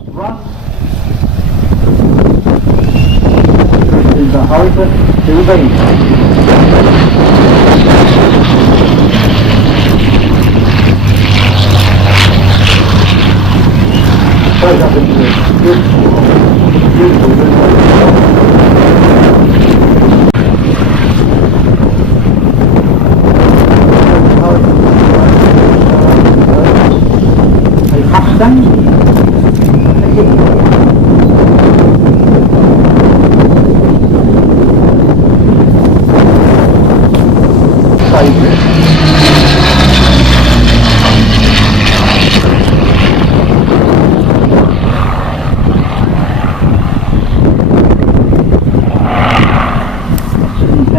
starts to run. Into the horizon to the beam. Goes up into this beautiful a Mustang.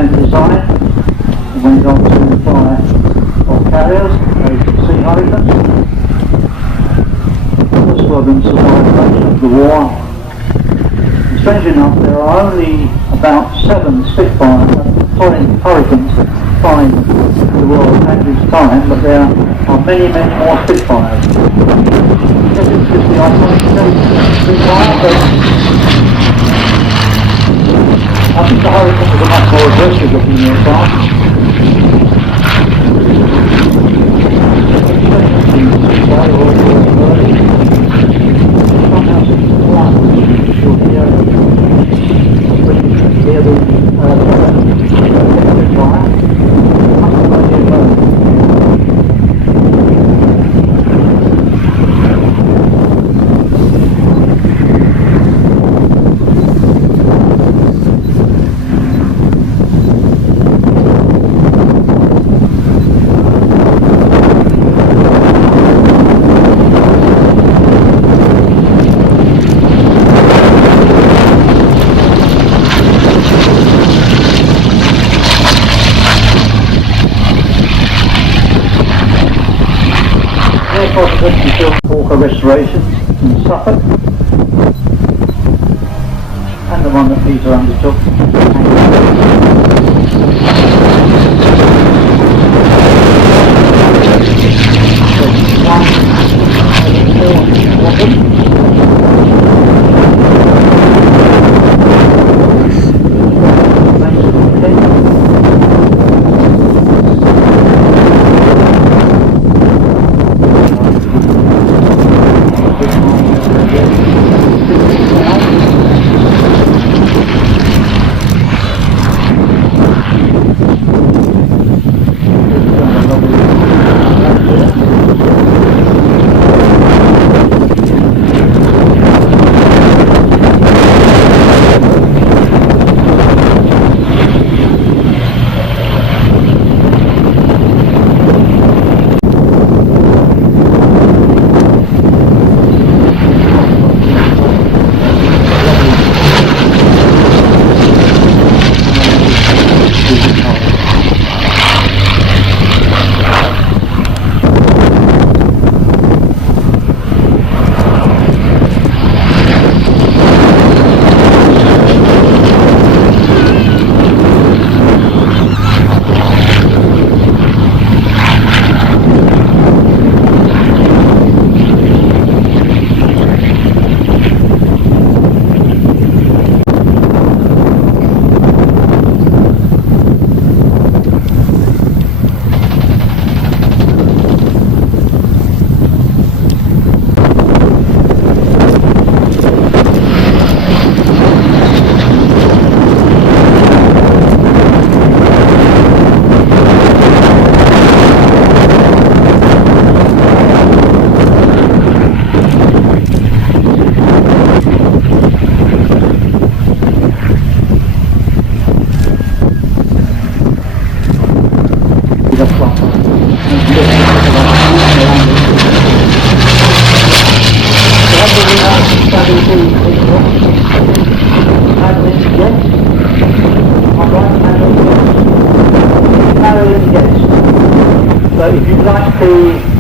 Design went on to fire off carriers, sea hurricanes. The squadron survived most of the war. Strangely enough, there are only about 7 Spitfire hurricanes flying in the world at this time, but there are many, many more Spitfires. I guess it's just the iconic Spitfire, but I think the Hurricane was a much more aggressive looking aircraft. Hawker restorations in Suffolk, and the one that Peter undertook. So if you'd like to